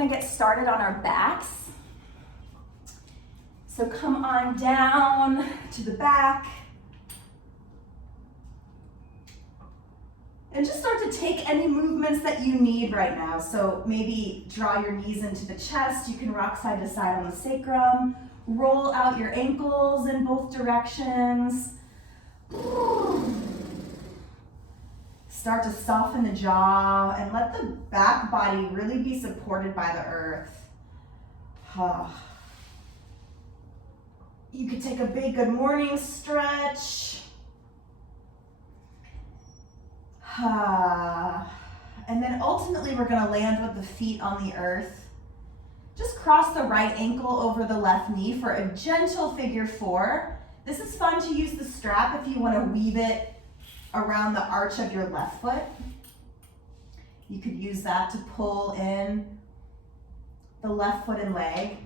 We're gonna get started on our backs. So come on down to the back. And just start to take any movements that you need right now. So maybe draw your knees into the chest. You can rock side to side on the sacrum. Roll out your ankles in both directions. Start to soften the jaw and let the back body really be supported by the earth. You could take a big good morning stretch. And then ultimately we're going to land with the feet on the earth. Just cross the right ankle over the left knee for a gentle figure four. This is fun to use the strap if you want to weave it around the arch of your left foot. You could use that to pull in the left foot and leg.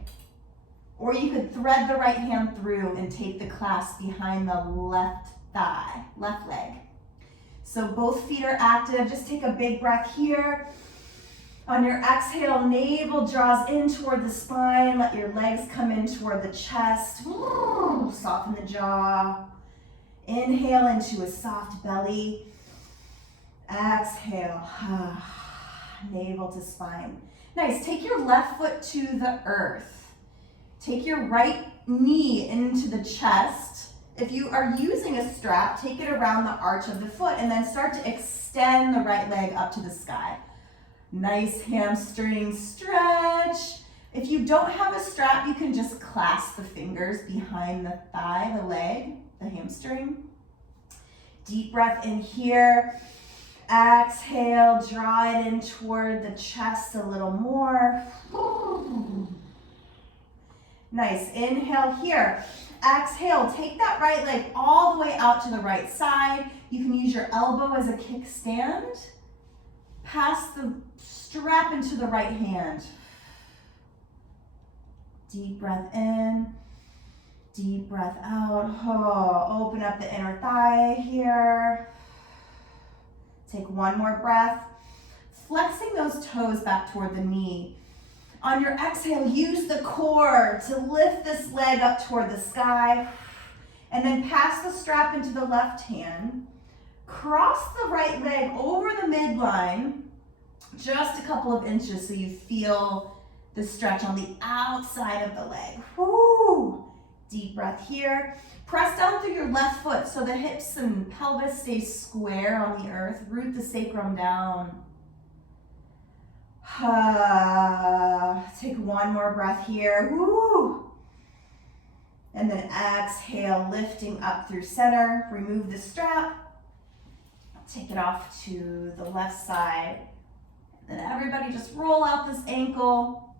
Or you could thread the right hand through and take the clasp behind the left thigh, left leg. So both feet are active. Just take a big breath here. On your exhale, navel draws in toward the spine. Let your legs come in toward the chest. Soften the jaw. Inhale into a soft belly. Exhale. Navel to spine. Nice. Take your left foot to the earth. Take your right knee into the chest. If you are using a strap, take it around the arch of the foot and then start to extend the right leg up to the sky. Nice hamstring stretch. If you don't have a strap, you can just clasp the fingers behind the thigh, the leg, the hamstring. Deep breath in here. Exhale, draw it in toward the chest a little more. Nice, inhale here. Exhale, take that right leg all the way out to the right side. You can use your elbow as a kickstand. Pass the strap into the right hand. Deep breath in, deep breath out. Open up the inner thigh here. Take one more breath. Flexing those toes back toward the knee. On your exhale, use the core to lift this leg up toward the sky. And then pass the strap into the left hand. Cross the right leg over the midline, just a couple of inches so you feel the stretch on the outside of the leg. Woo! Deep breath here. Press down through your left foot so the hips and pelvis stay square on the earth. Root the sacrum down. Take one more breath here. Woo! And then exhale, lifting up through center. Remove the strap. Take it off to the left side. And then everybody just roll out this ankle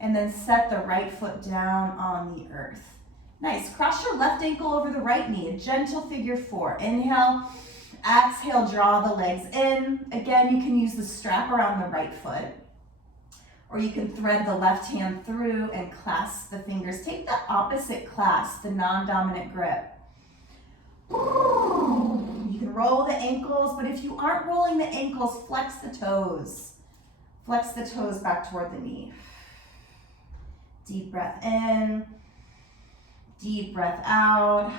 and then set the right foot down on the earth. Nice. Cross your left ankle over the right knee. A gentle figure four. Inhale. Exhale, draw the legs in. Again, you can use the strap around the right foot. Or you can thread the left hand through and clasp the fingers. Take the opposite clasp, the non-dominant grip. You can roll the ankles, but if you aren't rolling the ankles, flex the toes. Flex the toes back toward the knee. Deep breath in. Deep breath out.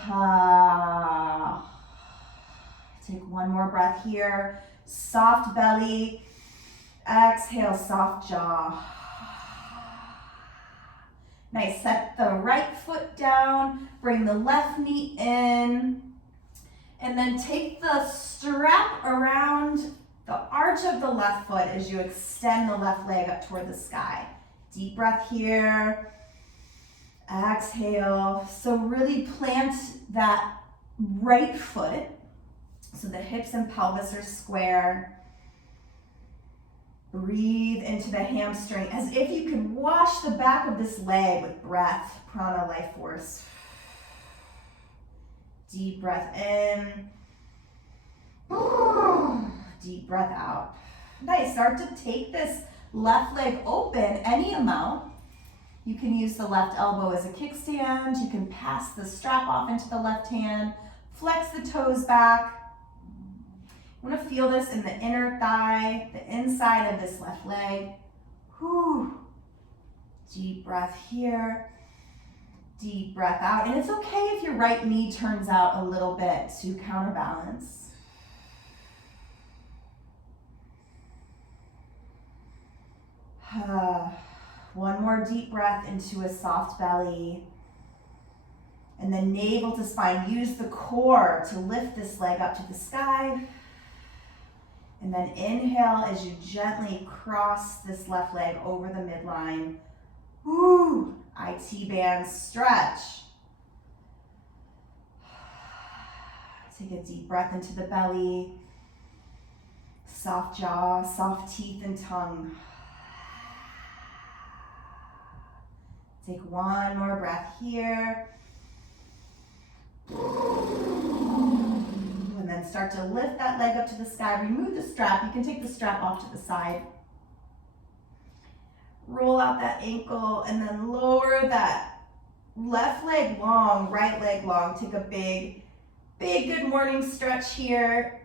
Take one more breath here. Soft belly. Exhale, soft jaw. Nice. Set the right foot down. Bring the left knee in. And then take the strap around the arch of the left foot as you extend the left leg up toward the sky. Deep breath here. Exhale. So really plant that right foot so the hips and pelvis are square. Breathe into the hamstring as if you could wash the back of this leg with breath, prana, life force. Deep breath in. Deep breath out. Nice. Start to take this left leg open any amount. You can use the left elbow as a kickstand. You can pass the strap off into the left hand. Flex the toes back. I want to feel this in the inner thigh, the inside of this left leg. Whew. Deep breath here. Deep breath out. And it's okay if your right knee turns out a little bit to counterbalance. One more deep breath into a soft belly. And then navel to spine. Use the core to lift this leg up to the sky. And then inhale as you gently cross this left leg over the midline. Woo! IT band stretch. Take a deep breath into the belly. Soft jaw, soft teeth and tongue. Take one more breath here. And then start to lift that leg up to the sky. Remove the strap. You can take the strap off to the side. Roll out that ankle and then lower that left leg long, right leg long. Take a big good morning stretch here.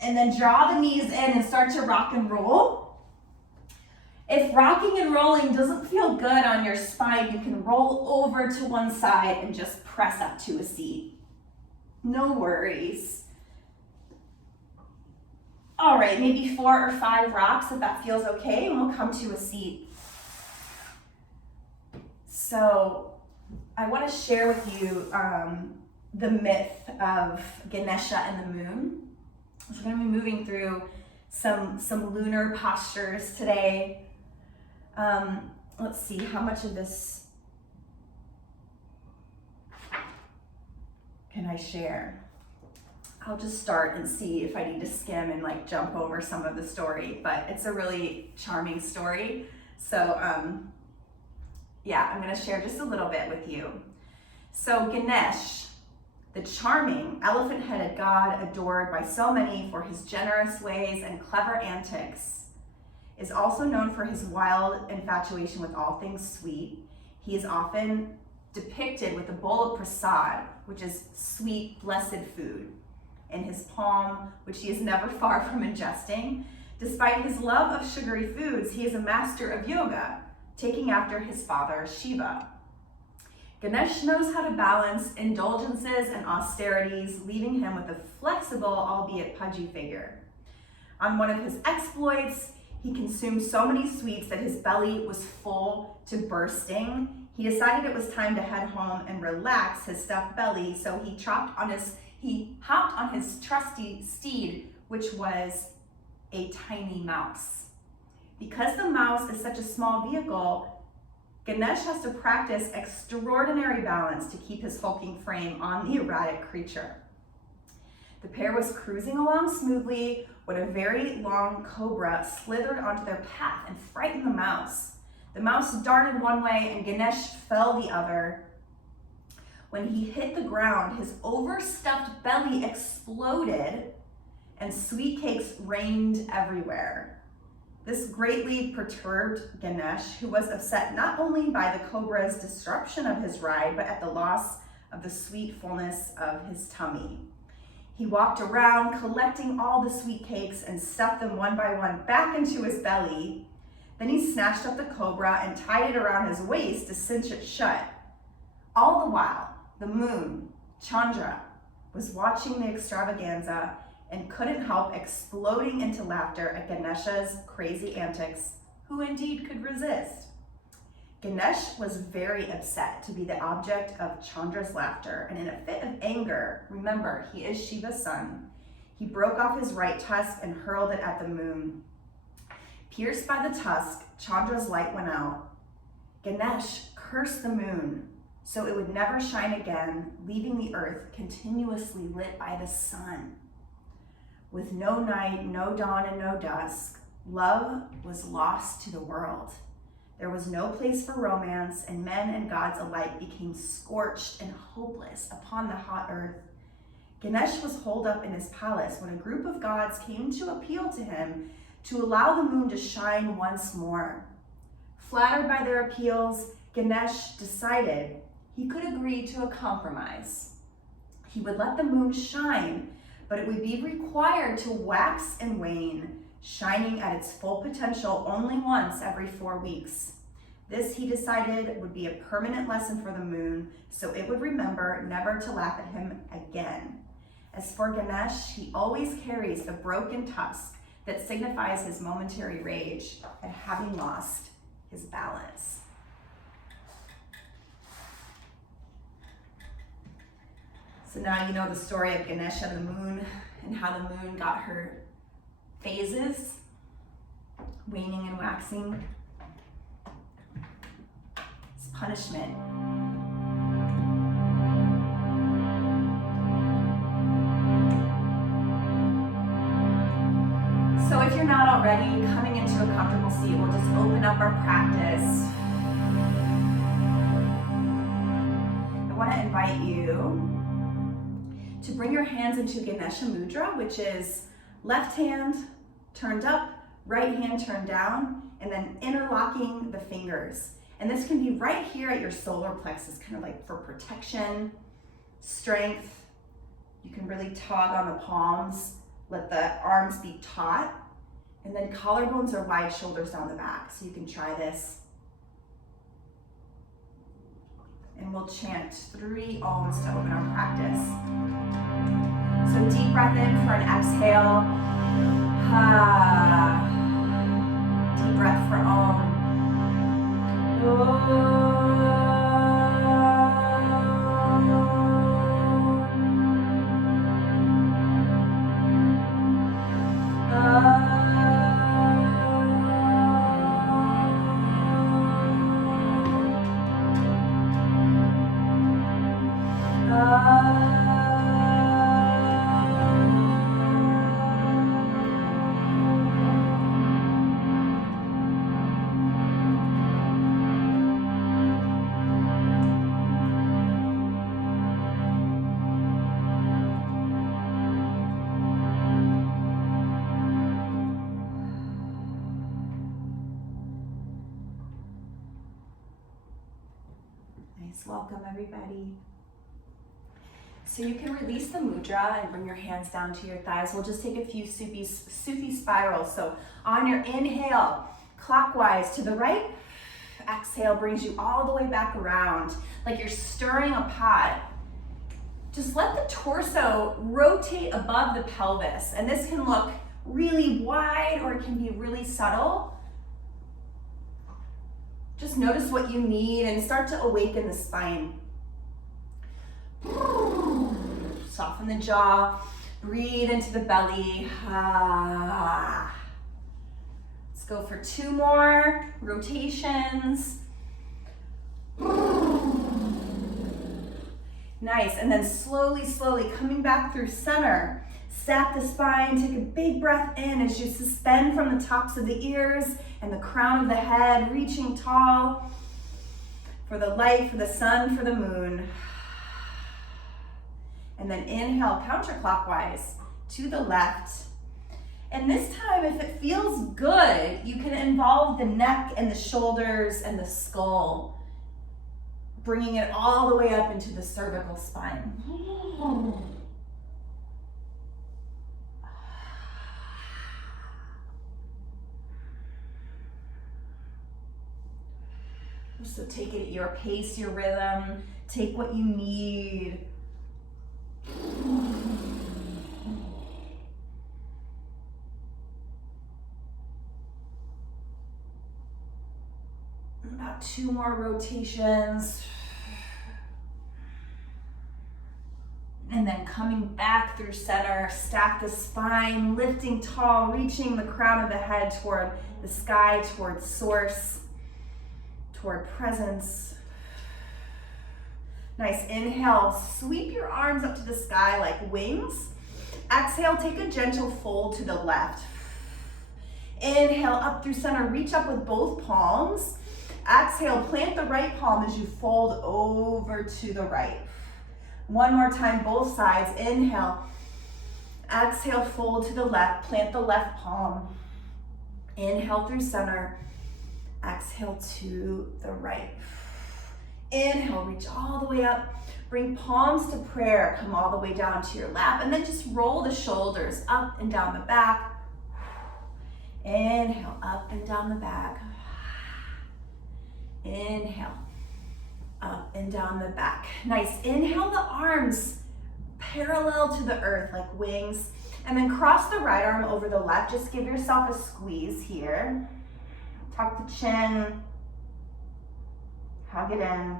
And then draw the knees in and start to rock and roll. If rocking and rolling doesn't feel good on your spine, you can roll over to one side and just press up to a seat. No worries. All right, maybe 4 or 5 rocks if that feels okay, and we'll come to a seat. So I want to share with you the myth of Ganesha and the moon. We're going to be moving through some lunar postures today. Let's see, how much of this can I share? I'll just start and see if I need to skim and like jump over some of the story, but it's a really charming story. So yeah, I'm gonna share just a little bit with you. So Ganesh, the charming elephant-headed god adored by so many for his generous ways and clever antics, is also known for his wild infatuation with all things sweet. He is often depicted with a bowl of prasad, which is sweet, blessed food, in his palm, which he is never far from ingesting. Despite his love of sugary foods, he is a master of yoga, taking after his father, Shiva. Ganesh knows how to balance indulgences and austerities, leaving him with a flexible, albeit pudgy figure. On one of his exploits, he consumed so many sweets that his belly was full to bursting. He decided it was time to head home and relax his stuffed belly, so he hopped on his trusty steed, which was a tiny mouse. Because the mouse is such a small vehicle, Ganesh has to practice extraordinary balance to keep his hulking frame on the erratic creature. The pair was cruising along smoothly when a very long cobra slithered onto their path and frightened the mouse. The mouse darted one way and Ganesh fell the other. When he hit the ground, his overstuffed belly exploded and sweet cakes rained everywhere. This greatly perturbed Ganesh, who was upset not only by the cobra's disruption of his ride, but at the loss of the sweet fullness of his tummy. He walked around collecting all the sweet cakes and stuffed them one by one back into his belly. Then he snatched up the cobra and tied it around his waist to cinch it shut. All the while, the moon, Chandra, was watching the extravaganza and couldn't help exploding into laughter at Ganesha's crazy antics, who indeed could resist. Ganesh was very upset to be the object of Chandra's laughter, and in a fit of anger, remember, he is Shiva's son, he broke off his right tusk and hurled it at the moon. Pierced by the tusk, Chandra's light went out. Ganesh cursed the moon so it would never shine again, leaving the earth continuously lit by the sun. With no night, no dawn, and no dusk, love was lost to the world. There was no place for romance, and men and gods alike became scorched and hopeless upon the hot earth. Ganesh was holed up in his palace when a group of gods came to appeal to him to allow the moon to shine once more. Flattered by their appeals, Ganesh decided he could agree to a compromise. He would let the moon shine, but it would be required to wax and wane shining at its full potential only once every 4 weeks. This, he decided, would be a permanent lesson for the moon, so it would remember never to laugh at him again. As for Ganesh, he always carries the broken tusk that signifies his momentary rage at having lost his balance. So now you know the story of Ganesha and the moon and how the moon got her phases, waning and waxing. It's punishment. So if you're not already, coming into a comfortable seat, we'll just open up our practice. I want to invite you to bring your hands into Ganesha Mudra, which is left hand turned up, right hand turned down, and then interlocking the fingers. And this can be right here at your solar plexus, kind of like for protection, strength. You can really tug on the palms, let the arms be taut, and then collarbones are wide, shoulders down the back. So you can try this. And we'll chant 3 Oms to open our practice. So deep breath in for an exhale. Ha. Deep breath for Om. Welcome everybody. So you can release the mudra and bring your hands down to your thighs. We'll just take a few Sufi spirals. So on your inhale, clockwise to the right, exhale brings you all the way back around, like you're stirring a pot. Just let the torso rotate above the pelvis. And this can look really wide or it can be really subtle. Just notice what you need and start to awaken the spine. Soften the jaw, breathe into the belly. Let's go for 2 more rotations. Nice, and then slowly coming back through center. Stack the spine, take a big breath in as you suspend from the tops of the ears and the crown of the head, reaching tall for the light, for the sun, for the moon. And then inhale counterclockwise to the left. And this time, if it feels good, you can involve the neck and the shoulders and the skull, bringing it all the way up into the cervical spine. So take it at your pace, your rhythm. Take what you need. About 2 more rotations. And then coming back through center, stack the spine, lifting tall, reaching the crown of the head toward the sky, toward source, toward presence. Nice, inhale, sweep your arms up to the sky like wings. Exhale, take a gentle fold to the left. Inhale, up through center, reach up with both palms. Exhale, plant the right palm as you fold over to the right. One more time, both sides. Inhale, exhale, fold to the left, plant the left palm. Inhale through center. Exhale to the right. Inhale, reach all the way up. Bring palms to prayer. Come all the way down to your lap. And then just roll the shoulders up and down the back. Inhale, up and down the back. Inhale, up and down the back. Nice. Inhale the arms parallel to the earth like wings. And then cross the right arm over the left. Just give yourself a squeeze here. Tuck the chin. Hug it in.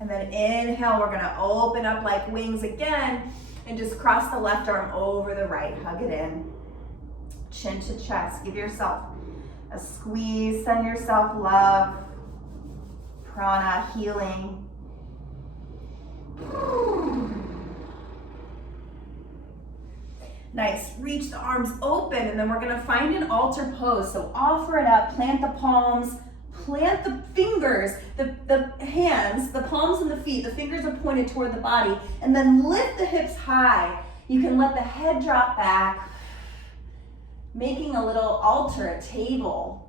And then inhale, we're gonna open up like wings again and just cross the left arm over the right. Hug it in. Chin to chest. Give yourself a squeeze. Send yourself love. Prana, healing. Nice. Reach the arms open, and then we're gonna find an altar pose. So offer it up, plant the palms, plant the fingers, the hands, the palms and the feet, the fingers are pointed toward the body, and then lift the hips high. You can let the head drop back, making a little altar, a table,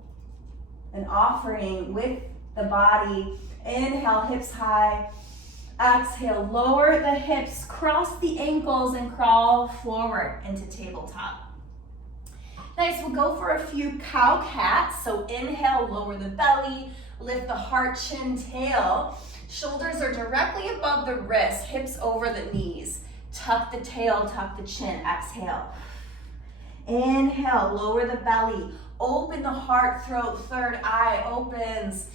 an offering with the body. Inhale, hips high. Exhale, lower the hips, cross the ankles, and crawl forward into tabletop. Nice, we'll go for a few cow cats. So inhale, lower the belly, lift the heart, chin, tail. Shoulders are directly above the wrists, hips over the knees. Tuck the tail, tuck the chin, exhale. Inhale, lower the belly, open the heart, throat, third eye opens.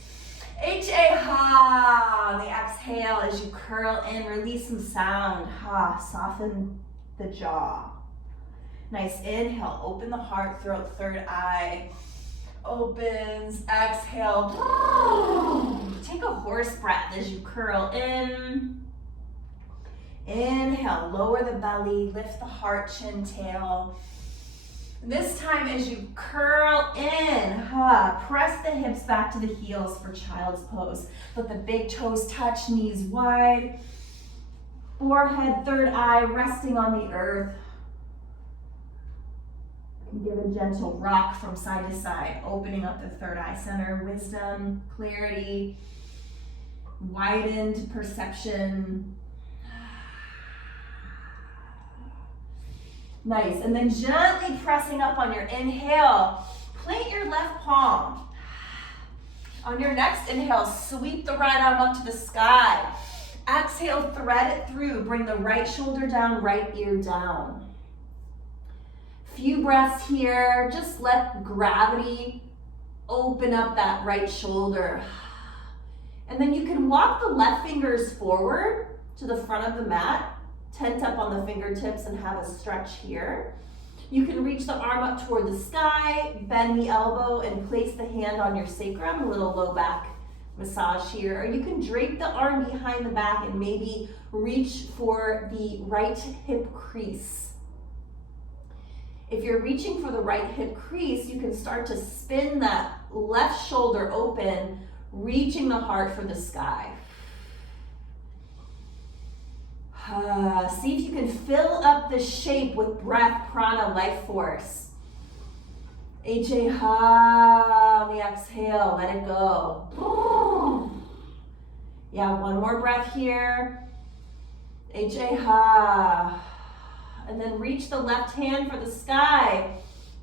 Ha, on the exhale as you curl in, release some sound. Ha, soften the jaw. Nice, inhale, open the heart, throat, third eye opens, exhale. Take a horse breath as you curl in. Inhale, lower the belly, lift the heart, chin, tail. This time as you curl in, press the hips back to the heels for child's pose. Let the big toes touch, knees wide. Forehead, third eye resting on the earth. Give a gentle rock from side to side, opening up the third eye center. Wisdom, clarity, widened perception. Nice, and then gently pressing up on your inhale, plant your left palm. On your next inhale, sweep the right arm up to the sky. Exhale, thread it through, bring the right shoulder down, right ear down. Few breaths here, just let gravity open up that right shoulder. And then you can walk the left fingers forward to the front of the mat. Tent up on the fingertips and have a stretch here. You can reach the arm up toward the sky, bend the elbow and place the hand on your sacrum, a little low back massage here. Or you can drape the arm behind the back and maybe reach for the right hip crease. If you're reaching for the right hip crease, you can start to spin that left shoulder open, reaching the heart for the sky. See if you can fill up the shape with breath, prana, life force. Ha, on the exhale, let it go. Yeah, one more breath here. Ha. And then reach the left hand for the sky.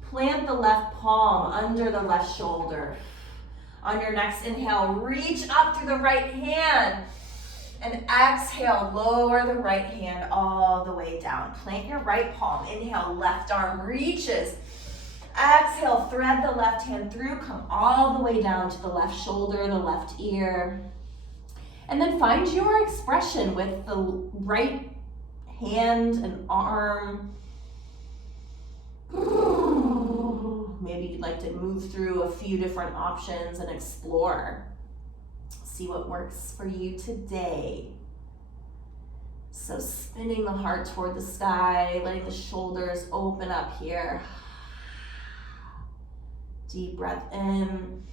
Plant the left palm under the left shoulder. On your next inhale, reach up through the right hand. And exhale, lower the right hand all the way down. Plant your right palm. Inhale, left arm reaches. Exhale, thread the left hand through. Come all the way down to the left shoulder, the left ear. And then find your expression with the right hand and arm. Maybe you'd like to move through a few different options and explore. See what works for you today. So spinning the heart toward the sky, letting the shoulders open up here. Deep breath in,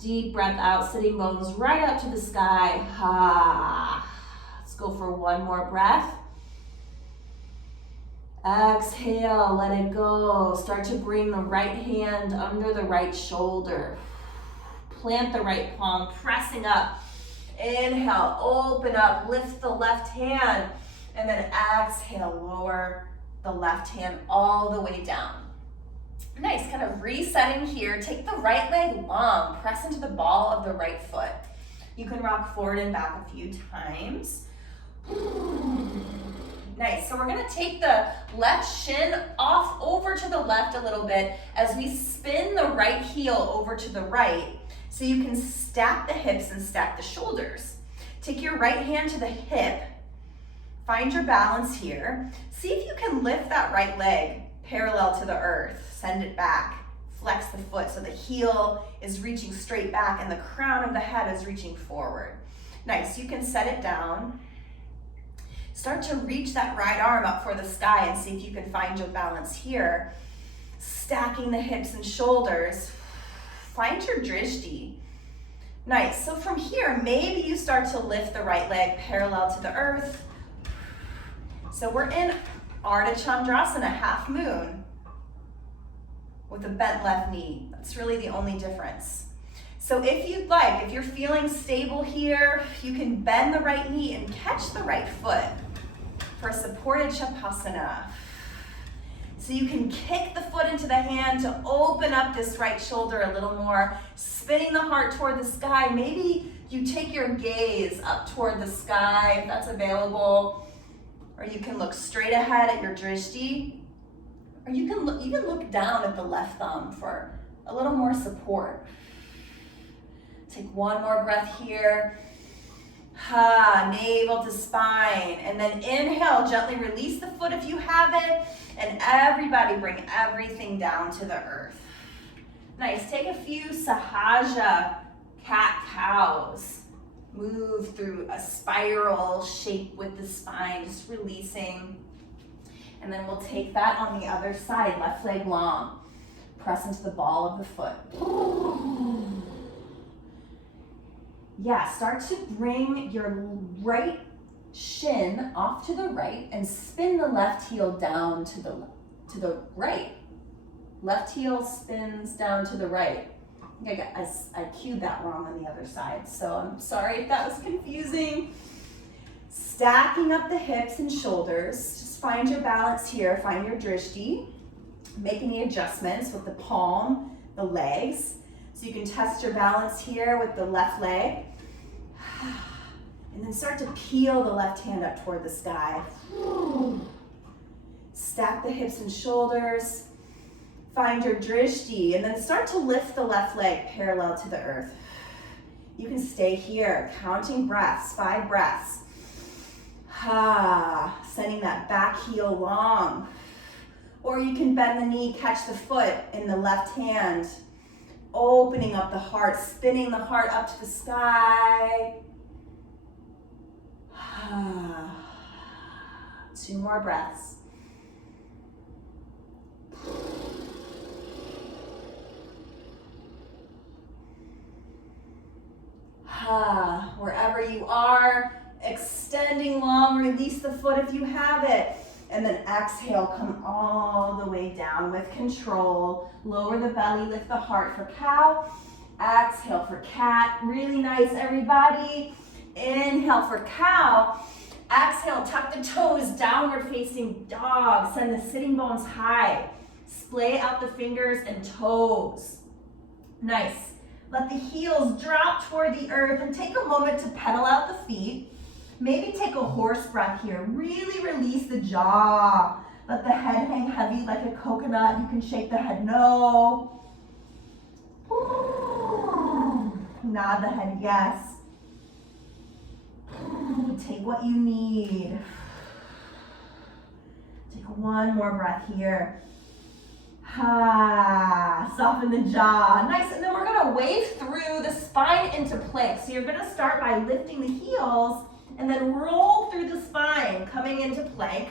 deep breath out, sitting bones right up to the sky. Let's go for one more breath. Exhale, let it go. Start to bring the right hand under the right shoulder. Plant the right palm, pressing up. Inhale, open up, lift the left hand, and then exhale, lower the left hand all the way down. Nice, kind of resetting here. Take the right leg long, press into the ball of the right foot. You can rock forward and back a few times. Nice, so we're gonna take the left shin off over to the left a little bit as we spin the right heel over to the right so you can stack the hips and stack the shoulders. Take your right hand to the hip, find your balance here. See if you can lift that right leg parallel to the earth, send it back. Flex the foot so the heel is reaching straight back and the crown of the head is reaching forward. Nice, you can set it down. Start to reach that right arm up for the sky and see if you can find your balance here. Stacking the hips and shoulders. Find your drishti. Nice, so from here, maybe you start to lift the right leg parallel to the earth. So we're in Ardha Chandrasana, half moon, with a bent left knee. That's really the only difference. So if you'd like, if you're feeling stable here, you can bend the right knee and catch the right foot for supported Shavasana. So you can kick the foot into the hand to open up this right shoulder a little more, spinning the heart toward the sky. Maybe you take your gaze up toward the sky if that's available, or you can look straight ahead at your drishti, or you can even look down at the left thumb for a little more support. Take one more breath here. Navel to spine. And then inhale, gently release the foot if you have it. And everybody bring everything down to the earth. Nice, take a few Sahaja cat-cows. Move through a spiral shape with the spine, just releasing. And then we'll take that on the other side, left leg long. Press into the ball of the foot. Yeah, start to bring your right shin off to the right and spin the left heel down to the right. Left heel spins down to the right. I cued that wrong on the other side, so I'm sorry if that was confusing. Stacking up the hips and shoulders. Just find your balance here, find your drishti. Make any adjustments with the palm, the legs. So you can test your balance here with the left leg. And then start to peel the left hand up toward the sky. Stack the hips and shoulders. Find your drishti, and then start to lift the left leg parallel to the earth. You can stay here, counting breaths, 5 breaths. Sending that back heel long. Or you can bend the knee, catch the foot in the left hand. Opening up the heart, spinning the heart up to the sky. 2 more breaths. Wherever you are, extending long, release the foot if you have it. And then exhale, come all the way down with control. Lower the belly, lift the heart for cow. Exhale for cat. Really nice, everybody. Inhale for cow. Exhale, tuck the toes, downward facing dog. Send the sitting bones high. Splay out the fingers and toes. Nice. Let the heels drop toward the earth and take a moment to pedal out the feet. Maybe take a horse breath here. Really release the jaw. Let the head hang heavy like a coconut. You can shake the head no. Nod the head yes. Take what you need. Take one more breath here. Soften the jaw. Nice, and then we're gonna wave through the spine into plank. So you're gonna start by lifting the heels and then roll through the spine, coming into plank.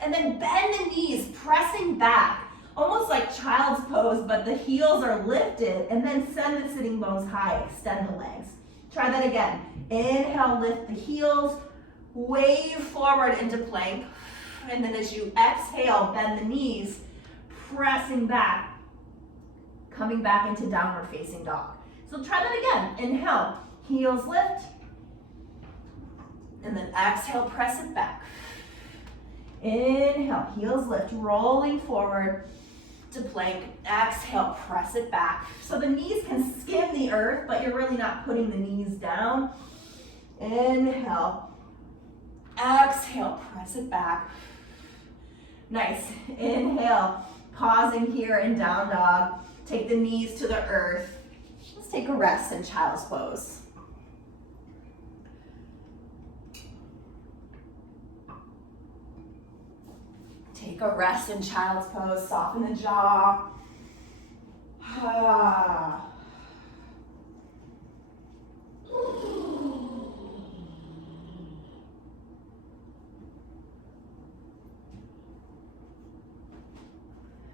And then bend the knees, pressing back. Almost like child's pose, but the heels are lifted. And then send the sitting bones high, extend the legs. Try that again. Inhale, lift the heels, wave forward into plank. And then as you exhale, bend the knees, pressing back, coming back into downward facing dog. So try that again. Inhale, heels lift, and then exhale, press it back. Inhale, heels lift, rolling forward to plank. Exhale, press it back. So the knees can skim the earth, but you're really not putting the knees down. Inhale. Exhale, press it back. Nice. Inhale, pausing here in down dog. Take the knees to the earth. Let's take a rest in child's pose. Take a rest in child's pose. Soften the jaw.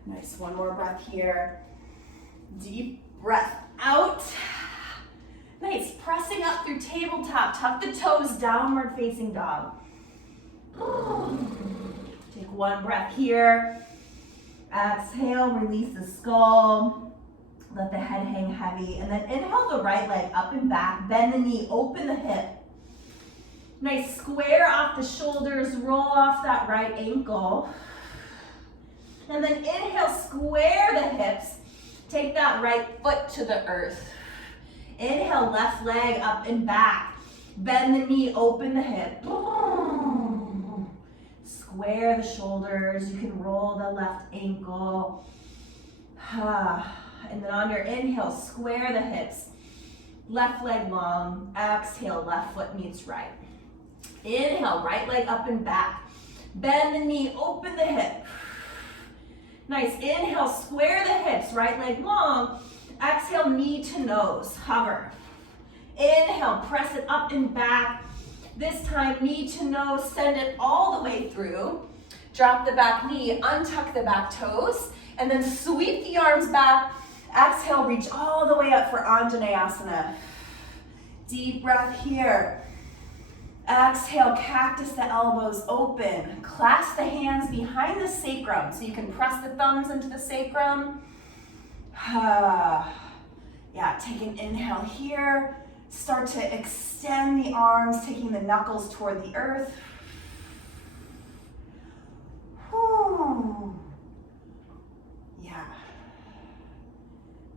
Nice, one more breath here. Deep breath out. Nice, pressing up through tabletop. Tuck the toes, downward facing dog. Take one breath here. Exhale, release the skull. Let the head hang heavy. And then inhale the right leg up and back. Bend the knee, open the hip. Nice, square off the shoulders, roll off that right ankle. And then inhale, square the hips. Take that right foot to the earth. Inhale, left leg up and back. Bend the knee, open the hip. Square the shoulders. You can roll the left ankle. And then on your inhale, square the hips. Left leg long. Exhale, left foot meets right. Inhale, right leg up and back. Bend the knee, open the hip. Nice, inhale, square the hips, right leg long. Exhale, knee to nose, hover. Inhale, press it up and back. This time, knee to nose, send it all the way through. Drop the back knee, untuck the back toes, and then sweep the arms back. Exhale, reach all the way up for Asana. Deep breath here. Exhale, cactus the elbows open. Clasp the hands behind the sacrum so you can press the thumbs into the sacrum. Yeah, take an inhale here. Start to extend the arms, taking the knuckles toward the earth. Whew. Yeah.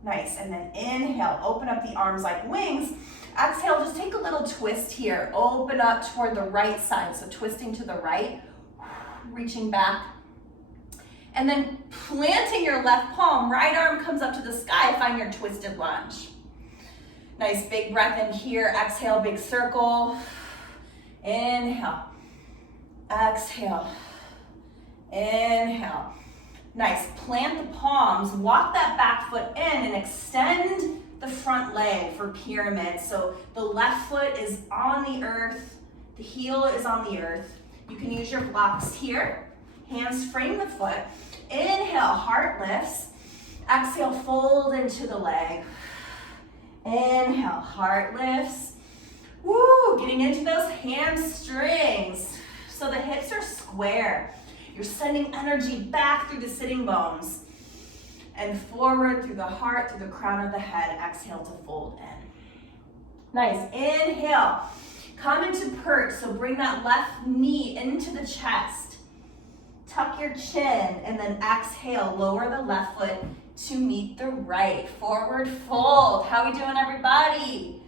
Nice, and then inhale, open up the arms like wings. Exhale, just take a little twist here. Open up toward the right side, so twisting to the right, reaching back. And then planting your left palm, right arm comes up to the sky, find your twisted lunge. Nice, big breath in here. Exhale, big circle. Inhale. Exhale. Inhale. Nice, plant the palms, walk that back foot in and extend the front leg for pyramid. So the left foot is on the earth, the heel is on the earth. You can use your blocks here. Hands frame the foot. Inhale, heart lifts. Exhale, fold into the leg. Inhale, heart lifts. Woo, getting into those hamstrings. So the hips are square. You're sending energy back through the sitting bones and forward through the heart, through the crown of the head. Exhale to fold in. Nice, inhale. Come into perch, so bring that left knee into the chest. Tuck your chin, and then exhale, lower the left foot to meet the right. Forward fold. How we doing, everybody?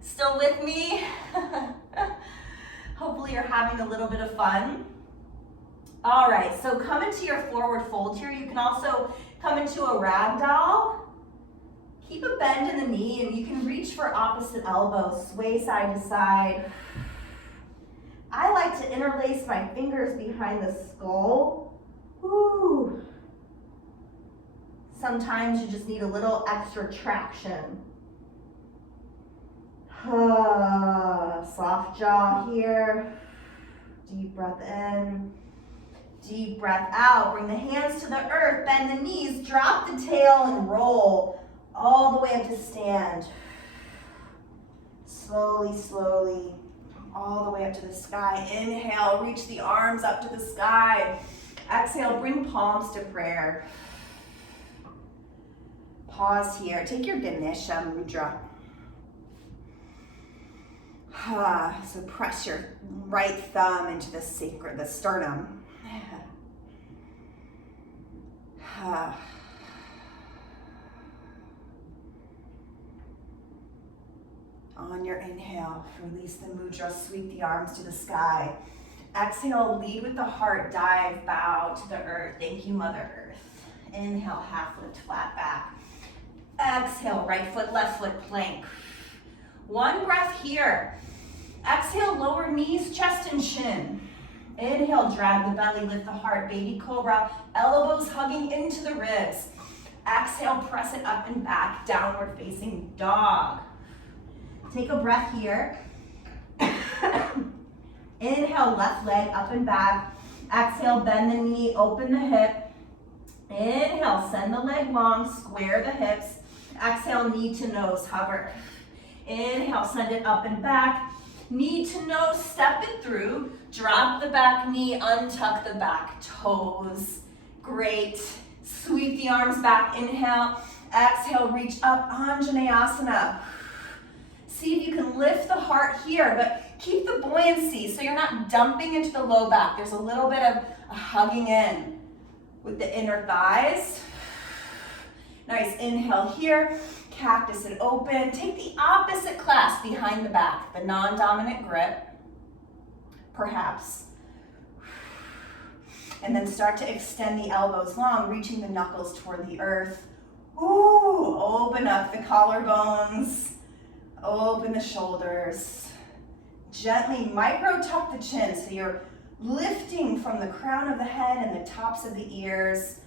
Still with me? Hopefully you're having a little bit of fun. All right, so come into your forward fold here. You can also come into a ragdoll. Keep a bend in the knee, and you can reach for opposite elbow, sway side to side. I like to interlace my fingers behind the skull. Woo. Sometimes you just need a little extra traction. Soft jaw here. Deep breath in. Deep breath out. Bring the hands to the earth. Bend the knees. Drop the tail and roll all the way up to stand. Slowly, slowly. All the way up to the sky. Inhale. Reach the arms up to the sky. Exhale. Bring palms to prayer. Pause here. Take your Ganesha mudra. So press your right thumb into the sternum. On your inhale, release the mudra, sweep the arms to the sky. Exhale, lead with the heart, dive, bow to the earth. Thank you, Mother Earth. Inhale, half lift, flat back. Exhale, right foot, left foot, plank. One breath here. Exhale, lower knees, chest and chin. Inhale, drag the belly, lift the heart, baby cobra, elbows hugging into the ribs. Exhale, press it up and back, downward facing dog. Take a breath here. Inhale, left leg up and back. Exhale, bend the knee, open the hip. Inhale, send the leg long, square the hips. Exhale, knee to nose, hover. Inhale, send it up and back. Knee to nose, step it through. Drop the back knee, untuck the back toes. Great. Sweep the arms back, inhale. Exhale, reach up, Anjaneyasana. See if you can lift the heart here, but keep the buoyancy so you're not dumping into the low back. There's a little bit of a hugging in with the inner thighs. Nice, inhale here, cactus it open. Take the opposite clasp behind the back, the non-dominant grip, perhaps. And then start to extend the elbows long, reaching the knuckles toward the earth. Ooh, open up the collarbones, open the shoulders. Gently micro tuck the chin so you're lifting from the crown of the head and the tops of the ears.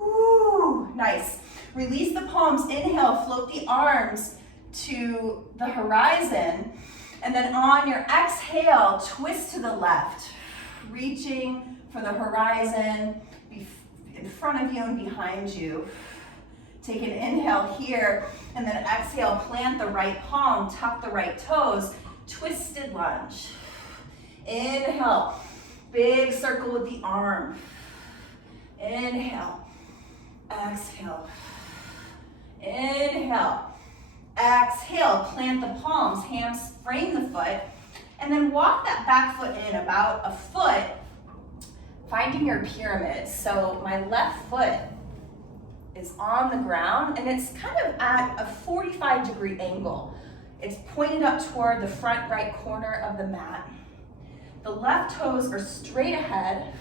Ooh, nice. Release the palms, inhale, float the arms to the horizon. And then on your exhale, twist to the left, reaching for the horizon in front of you and behind you. Take an inhale here, and then exhale, plant the right palm, tuck the right toes, twisted lunge. Inhale, big circle with the arm. Inhale, exhale. Inhale, exhale, plant the palms, hands frame the foot, and then walk that back foot in about a foot, finding your pyramid. So my left foot is on the ground and it's kind of at a 45-degree angle. It's pointed up toward the front right corner of the mat. The left toes are straight ahead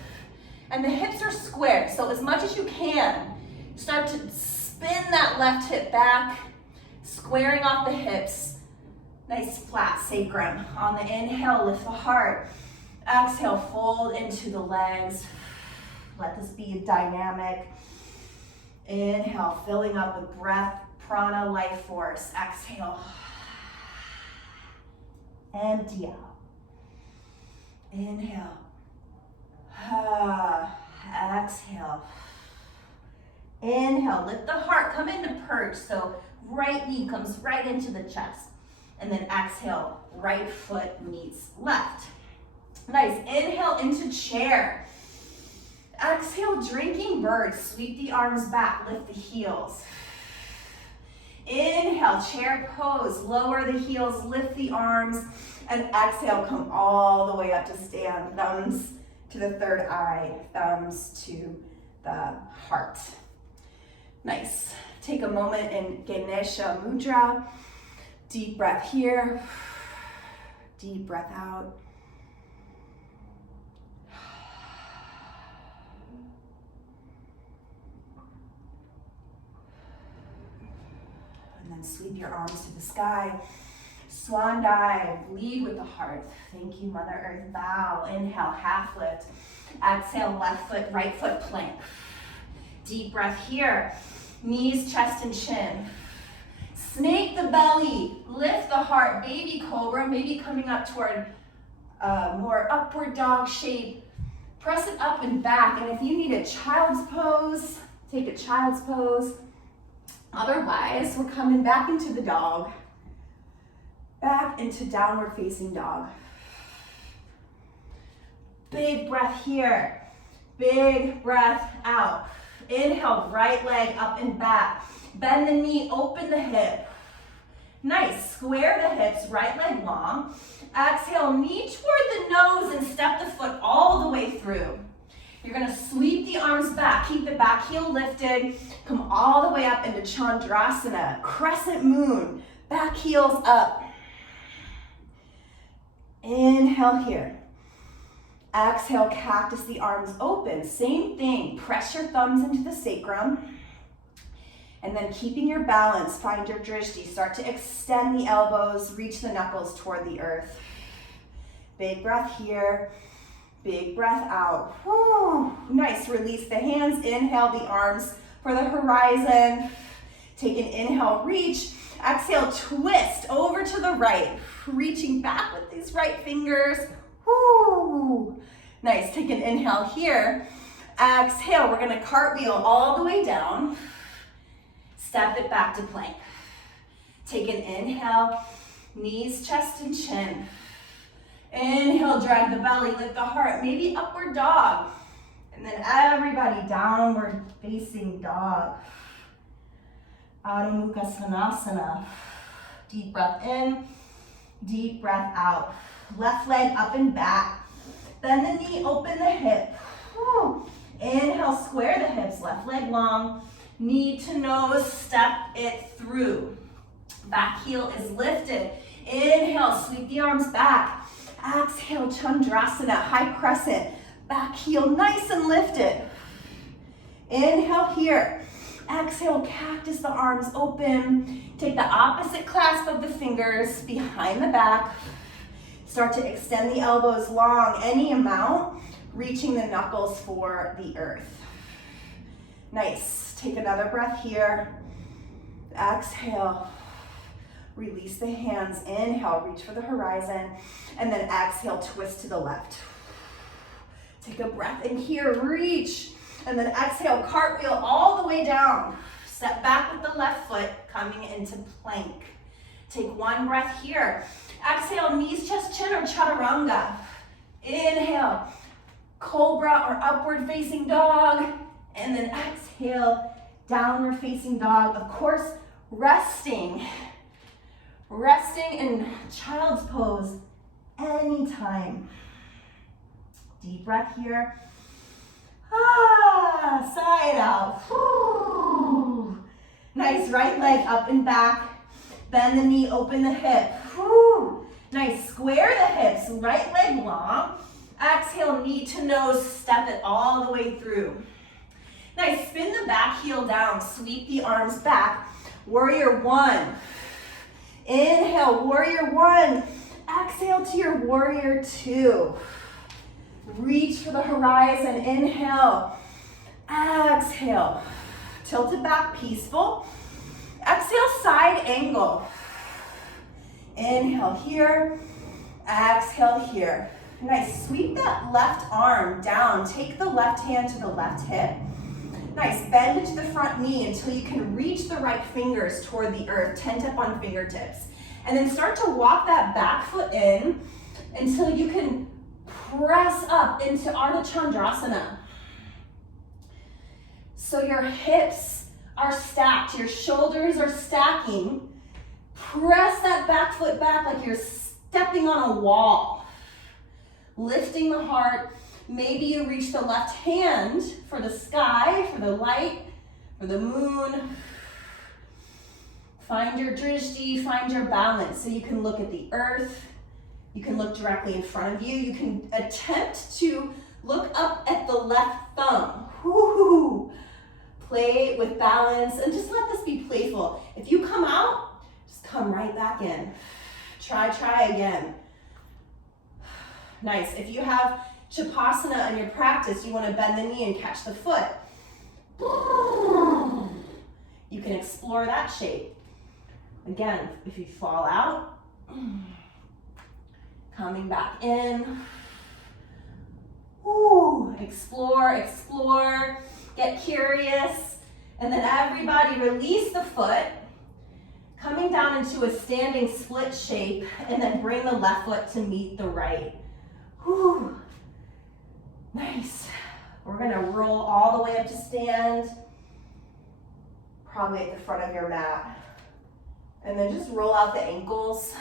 and the hips are square. So as much as you can, start to spin that left hip back, squaring off the hips. Nice flat sacrum. On the inhale, lift the heart. Exhale, fold into the legs. Let this be dynamic. Inhale, filling up with breath, prana, life force. Exhale. Empty out. Inhale. Exhale. Inhale, lift the heart, come into perch. So right knee comes right into the chest. And then exhale, right foot meets left. Nice, inhale into chair. Exhale, drinking bird, sweep the arms back, lift the heels. Inhale, chair pose, lower the heels, lift the arms, and exhale, come all the way up to stand. Thumbs to the third eye, thumbs to the heart. Nice. Take a moment in Ganesha mudra. Deep breath here. Deep breath out. And then sweep your arms to the sky. Swan dive, lead with the heart. Thank you, Mother Earth. Bow, inhale, half lift. Exhale, left foot, right foot plank. Deep breath here. Knees, chest, and chin. Snake the belly, lift the heart, baby cobra, maybe coming up toward more upward dog shape. Press it up and back, and if you need a child's pose, take a child's pose. Otherwise, we're coming back into the dog. Back into downward facing dog. Big breath here. Big breath out. Inhale, right leg up and back. Bend the knee, open the hip. Nice, square the hips, right leg long. Exhale, knee toward the nose and step the foot all the way through. You're gonna sweep the arms back, keep the back heel lifted, come all the way up into Chandrasana, crescent moon, back heels up. Inhale here. Exhale, cactus the arms open. Same thing, press your thumbs into the sacrum. And then keeping your balance, find your drishti. Start to extend the elbows, reach the knuckles toward the earth. Big breath here, big breath out. Whew. Nice, release the hands, inhale the arms for the horizon. Take an inhale, reach. Exhale, twist over to the right. Reaching back with these right fingers. Woo. Nice, take an inhale here. Exhale, we're gonna cartwheel all the way down. Step it back to plank. Take an inhale, knees, chest, and chin. Inhale, drag the belly, lift the heart, maybe upward dog. And then everybody downward facing dog. Adho Mukha Svanasana. Deep breath in, deep breath out. Left leg up and back. Bend the knee, open the hip. Whew. Inhale, square the hips, left leg long. Knee to nose, step it through. Back heel is lifted. Inhale, sweep the arms back. Exhale, Chandrasana, high crescent. Back heel nice and lifted. Inhale here. Exhale, cactus the arms open. Take the opposite clasp of the fingers behind the back. Start to extend the elbows long, any amount, reaching the knuckles for the earth. Nice. Take another breath here. Exhale. Release the hands. Inhale, reach for the horizon. And then exhale, twist to the left. Take a breath in here, reach. And then exhale, cartwheel all the way down. Step back with the left foot, coming into plank. Take one breath here. Exhale, knees, chest, chin, or chaturanga. Inhale, cobra or upward facing dog. And then exhale, downward facing dog. Of course, resting in child's pose anytime. Deep breath here. Side out. Whew. Nice, right leg up and back. Bend the knee, open the hip. Whew. Nice, square the hips, right leg long. Exhale, knee to nose, step it all the way through. Nice, spin the back heel down, sweep the arms back. Warrior one. Inhale, warrior one. Exhale to your warrior two. Reach for the horizon, inhale. Exhale, tilt it back, peaceful. Exhale, side angle. Inhale here, exhale here. Nice, sweep that left arm down. Take the left hand to the left hip. Nice, bend into the front knee until you can reach the right fingers toward the earth, tent up on fingertips. And then start to walk that back foot in until you can press up into Ardha Chandrasana. So your hips are stacked, your shoulders are stacking. Press that back foot back like you're stepping on a wall. Lifting the heart. Maybe you reach the left hand for the sky, for the light, for the moon. Find your drishti, find your balance so you can look at the earth. You can look directly in front of you. You can attempt to look up at the left thumb. Woo-hoo. Play with balance and just let this be playful. If you come out, just come right back in. Try again. Nice. If you have Shavasana in your practice, you want to bend the knee and catch the foot. You can explore that shape. Again, if you fall out, coming back in. Ooh, explore, get curious. And then everybody release the foot, coming down into a standing split shape, and then bring the left foot to meet the right. Whew. Nice. We're gonna roll all the way up to stand, probably at the front of your mat. And then just roll out the ankles.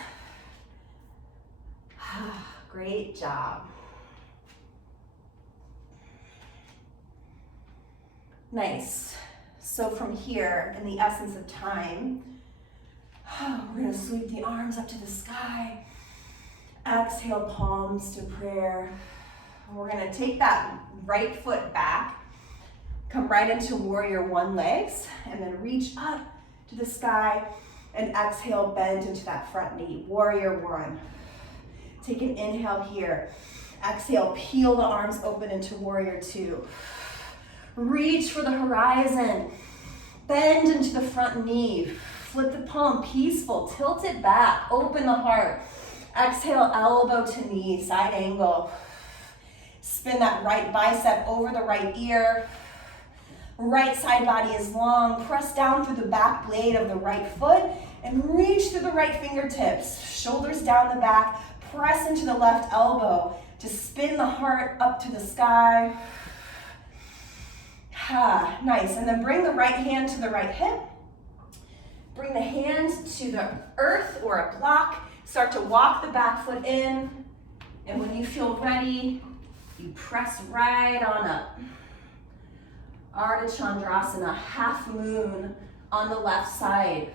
Great job. Nice. So from here, in the essence of time, we're gonna sweep the arms up to the sky. Exhale, palms to prayer. We're gonna take that right foot back, come right into warrior one legs, and then reach up to the sky, and exhale, bend into that front knee, warrior one. Take an inhale here. Exhale, peel the arms open into warrior two. Reach for the horizon. Bend into the front knee. Flip the palm, peaceful, tilt it back, open the heart. Exhale, elbow to knee, side angle. Spin that right bicep over the right ear. Right side body is long. Press down through the back blade of the right foot and reach through the right fingertips. Shoulders down the back. Press into the left elbow to spin the heart up to the sky. Nice. And then bring the right hand to the right hip. Bring the hand to the earth or a block. Start to walk the back foot in. And when you feel ready, you press right on up. Ardha Chandrasana, half moon on the left side.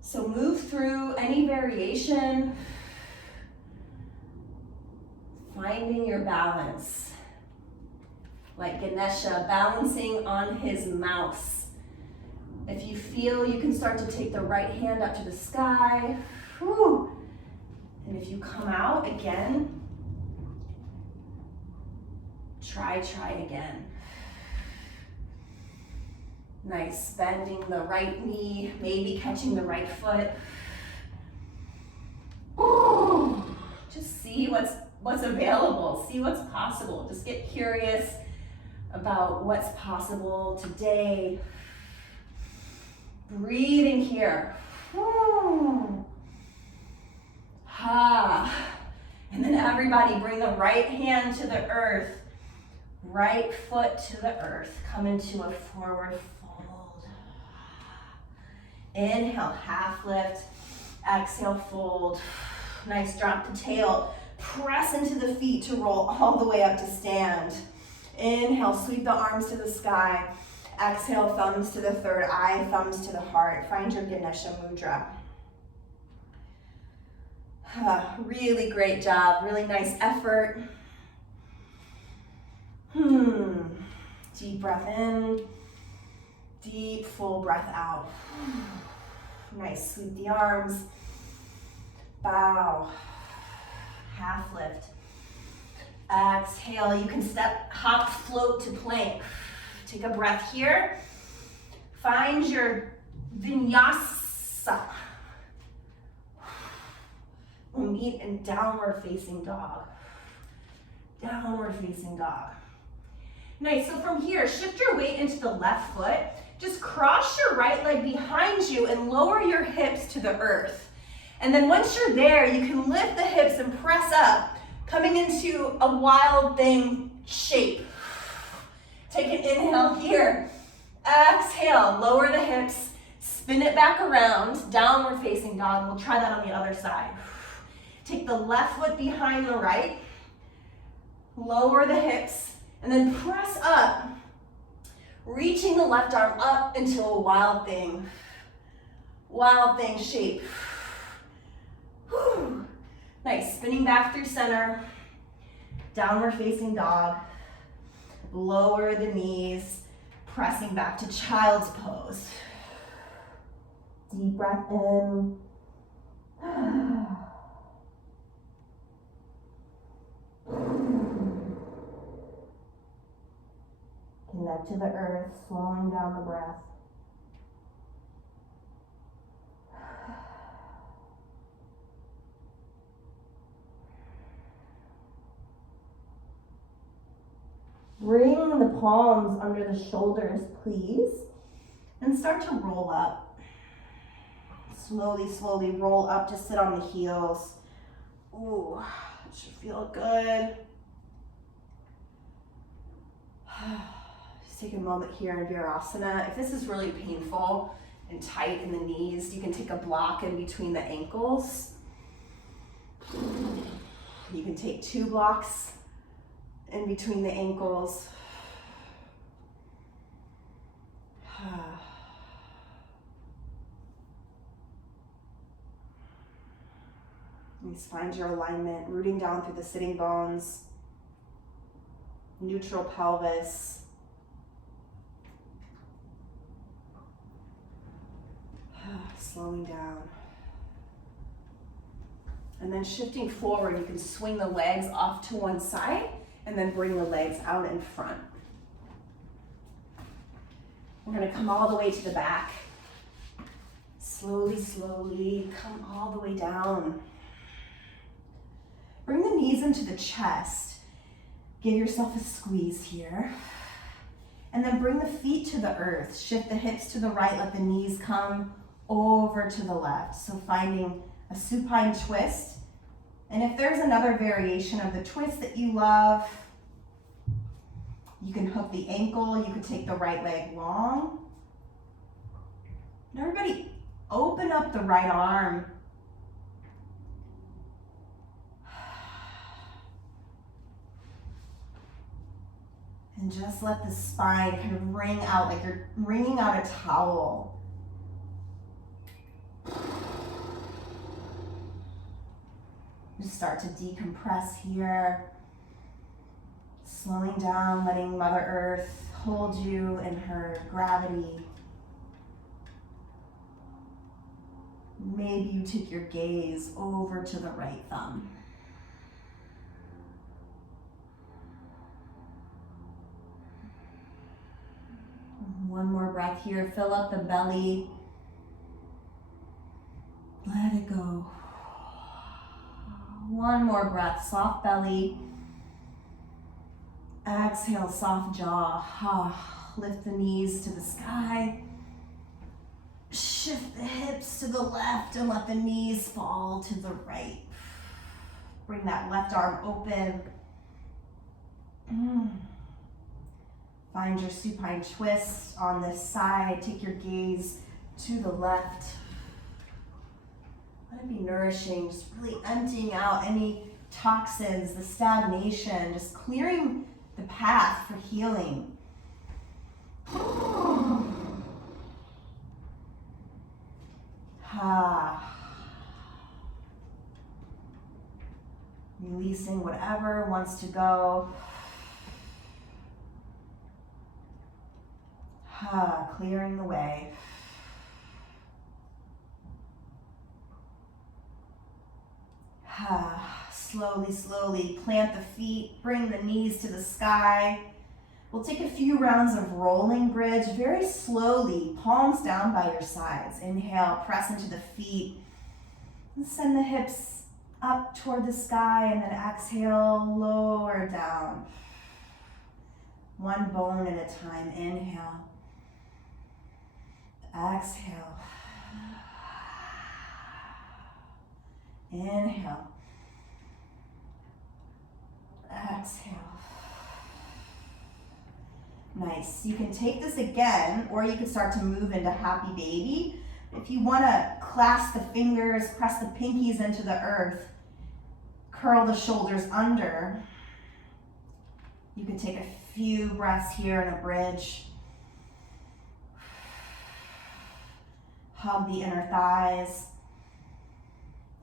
So move through any variation, finding your balance. Like Ganesha, balancing on his mouse. If you feel, you can start to take the right hand up to the sky. Whew. And if you come out again, try again. Nice, bending the right knee, maybe catching the right foot. Ooh. Just see what's available, see what's possible. Just get curious about what's possible today. Breathing here. Ooh. And then everybody bring the right hand to the earth. Right foot to the earth. Come into a forward fold. Inhale, half lift. Exhale, fold. Nice, drop the tail. Press into the feet to roll all the way up to stand. Inhale, sweep the arms to the sky. Exhale, thumbs to the third eye, thumbs to the heart. Find your Ganesha mudra. Really great job, really nice effort. Deep breath in, deep full breath out. Nice, sweep the arms, bow, half lift. Exhale, you can step, hop, float to plank. Take a breath here. Find your vinyasa. We'll meet in downward facing dog. Downward facing dog. Nice, so from here, shift your weight into the left foot. Just cross your right leg behind you and lower your hips to the earth. And then once you're there, you can lift the hips and press up, coming into a wild thing shape. Take an inhale here. Exhale, lower the hips, spin it back around, downward facing dog. We'll try that on the other side. Take the left foot behind the right, lower the hips, and then press up, reaching the left arm up into a wild thing shape. Whew. Nice, spinning back through center, downward facing dog, lower the knees, pressing back to child's pose. Deep breath in. Connect to the earth, slowing down the breath. Bring the palms under the shoulders, please, and start to roll up. Slowly, slowly roll up to sit on the heels. Ooh, that should feel good. Just take a moment here in Virasana. If this is really painful and tight in the knees, you can take a block in between the ankles. You can take 2 blocks in between the ankles. Please find your alignment, rooting down through the sitting bones, neutral pelvis. Slowing down. And then shifting forward, you can swing the legs off to one side and then bring the legs out in front. We're going to come all the way to the back. Slowly, slowly come all the way down. Bring the knees into the chest. Give yourself a squeeze here. And then bring the feet to the earth. Shift the hips to the right, let the knees come over to the left. So finding a supine twist. And if there's another variation of the twist that you love, you can hook the ankle, you could take the right leg long. And everybody open up the right arm. And just let the spine kind of wring out like you're wringing out a towel. Just start to decompress here. Slowing down, letting Mother Earth hold you in her gravity. Maybe you take your gaze over to the right thumb. One more breath here. Fill up the belly. Let it go. One more breath. Soft belly. Exhale, soft jaw. Lift the knees to the sky. Shift the hips to the left and let the knees fall to the right. Bring that left arm open. Find your supine twist on this side. Take your gaze to the left. Let it be nourishing, just really emptying out any toxins, the stagnation, just clearing the path for healing. Releasing whatever wants to go. Clearing the way. Slowly, slowly plant the feet, bring the knees to the sky. We'll take a few rounds of rolling bridge, very slowly, palms down by your sides. Inhale, press into the feet. And send the hips up toward the sky, and then exhale, lower down. One bone at a time. Inhale. Exhale. Inhale. Exhale. Nice. You can take this again, or you can start to move into happy baby. If you want to clasp the fingers, press the pinkies into the earth, curl the shoulders under. You can take a few breaths here in a bridge. Hug the inner thighs.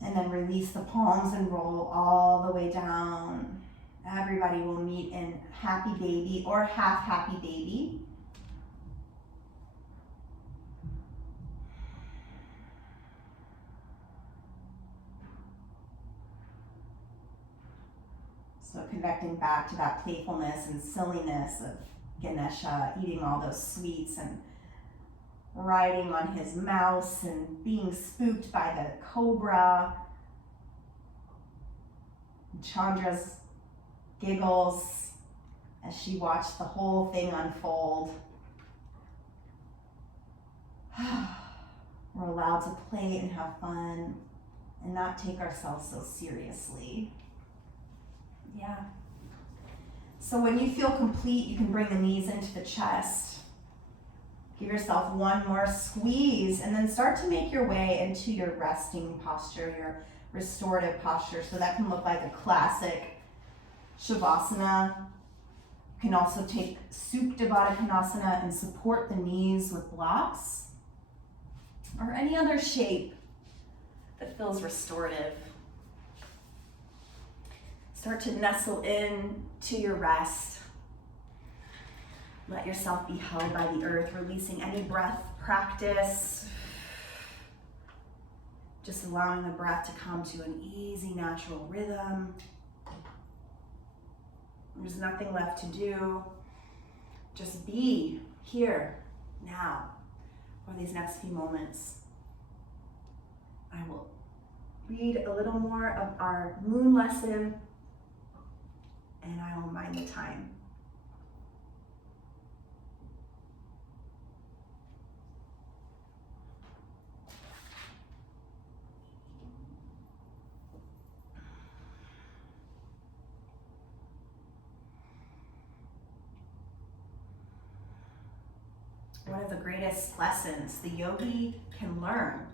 And then release the palms and roll all the way down. Everybody will meet in happy baby or half happy baby. So connecting back to that playfulness and silliness of Ganesha, eating all those sweets and riding on his mouse and being spooked by the cobra. And Chandra's giggles as she watched the whole thing unfold. We're allowed to play and have fun and not take ourselves so seriously. Yeah. So when you feel complete, you can bring the knees into the chest. Give yourself one more squeeze and then start to make your way into your resting posture, your restorative posture. So that can look like a classic Shavasana. You can also take Supta Baddha Konasana and support the knees with blocks, or any other shape that feels restorative. Start to nestle in to your rest. Let yourself be held by the earth, releasing any breath practice. Just allowing the breath to come to an easy, natural rhythm. There's nothing left to do. Just be here, now, for these next few moments. I will read a little more of our moon lesson, and I will mind the time. One of the greatest lessons the yogi can learn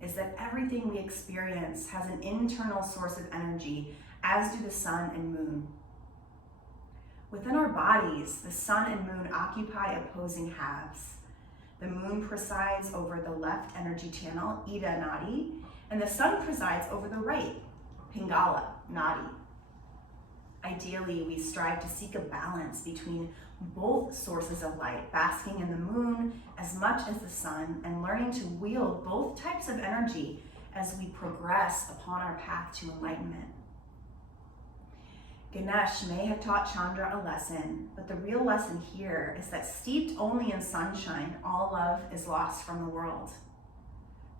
is that everything we experience has an internal source of energy, as do the sun and moon. Within our bodies, the sun and moon occupy opposing halves. The moon presides over the left energy channel, Ida Nadi, and the sun presides over the right, Pingala Nadi. Ideally, we strive to seek a balance between both sources of light, basking in the moon as much as the sun, and learning to wield both types of energy as we progress upon our path to enlightenment. Ganesha may have taught Chandra a lesson, but the real lesson here is that steeped only in sunshine, all love is lost from the world.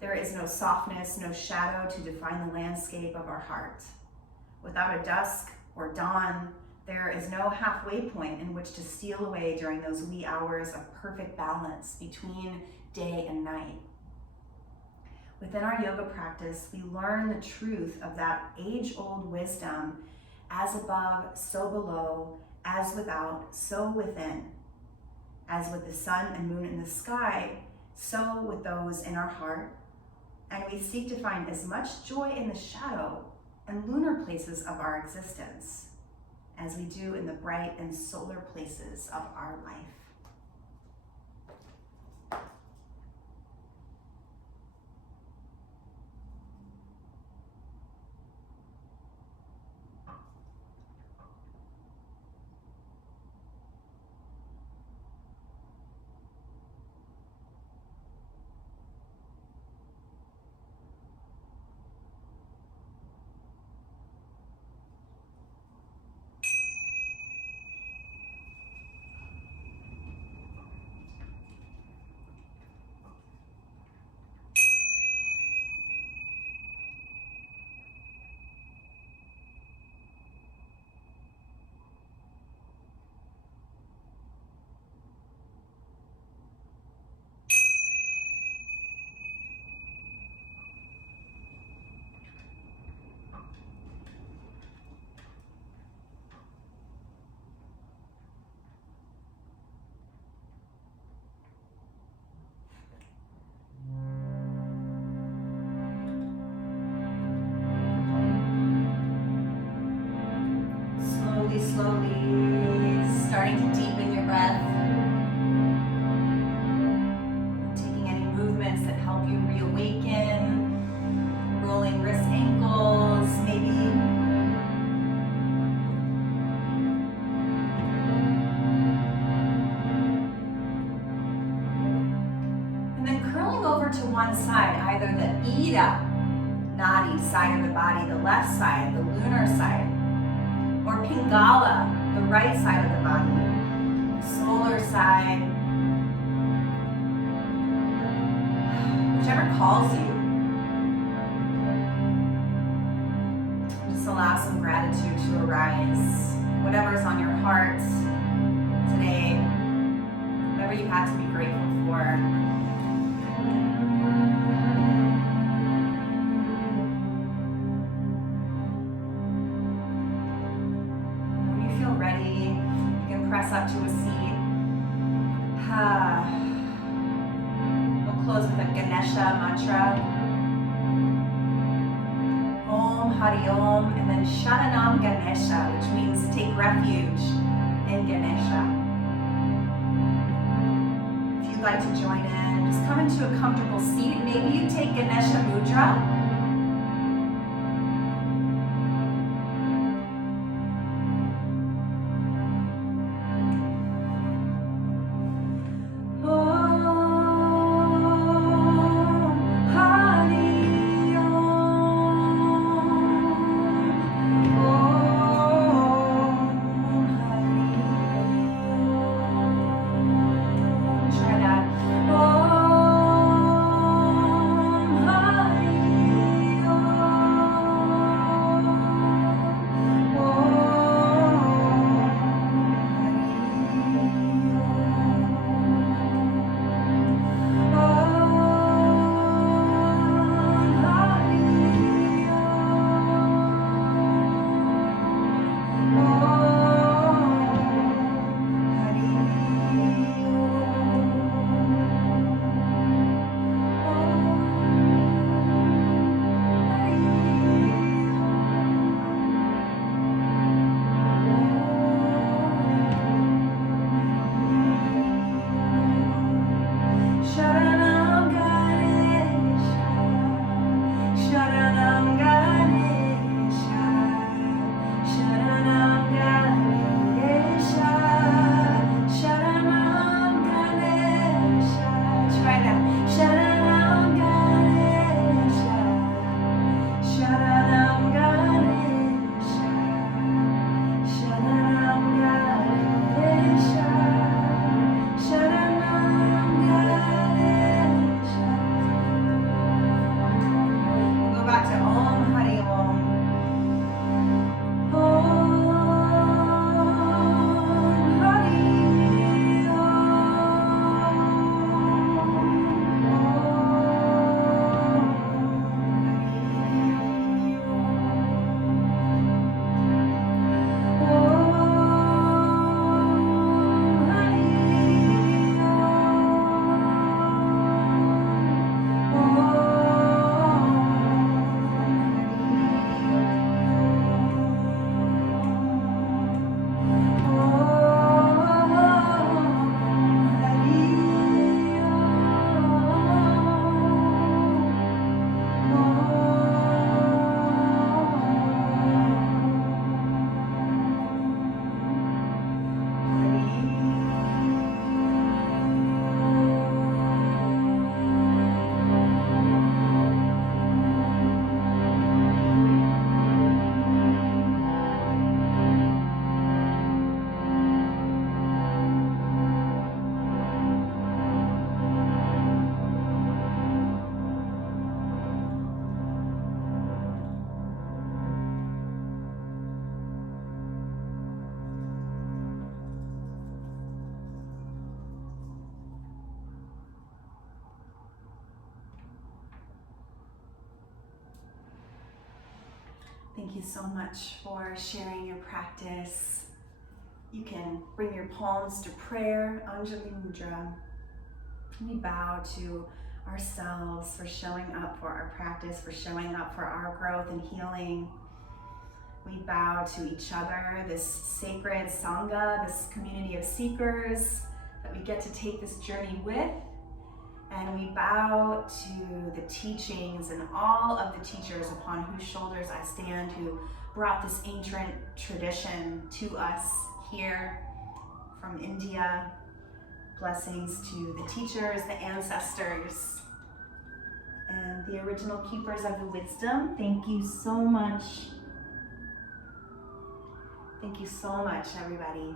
There is no softness, no shadow to define the landscape of our heart. Without a dusk or dawn, there is no halfway point in which to steal away during those wee hours of perfect balance between day and night. Within our yoga practice, we learn the truth of that age-old wisdom: as above, so below, as without, so within. As with the sun and moon in the sky, so with those in our heart. And we seek to find as much joy in the shadow and lunar places of our existence as we do in the bright and solar places of our life. Slowly starting to deepen your breath. Taking any movements that help you reawaken. Rolling wrist, ankles, maybe. And then curling over to one side, either the Ida Nadi side of the body, the left side, the lunar side, or Pingala, the right side of the body, the solar side, whichever calls you. Just allow some gratitude to arise. Whatever's on your heart today, whatever you have to be grateful for. Press up to a seat. We'll close with a Ganesha mantra. Om Hari Om, and then Sharanam Ganesha, which means take refuge in Ganesha. If you'd like to join in, just come into a comfortable seat. Maybe you take Ganesha Mudra. Thank you so much for sharing your practice. You can bring your palms to prayer, Anjali Mudra. We bow to ourselves for showing up for our practice, for showing up for our growth and healing. We bow to each other, this sacred Sangha, this community of seekers that we get to take this journey with. And we bow to the teachings and all of the teachers upon whose shoulders I stand, who brought this ancient tradition to us here from India. Blessings to the teachers, the ancestors, and the original keepers of the wisdom. Thank you so much. Thank you so much, everybody.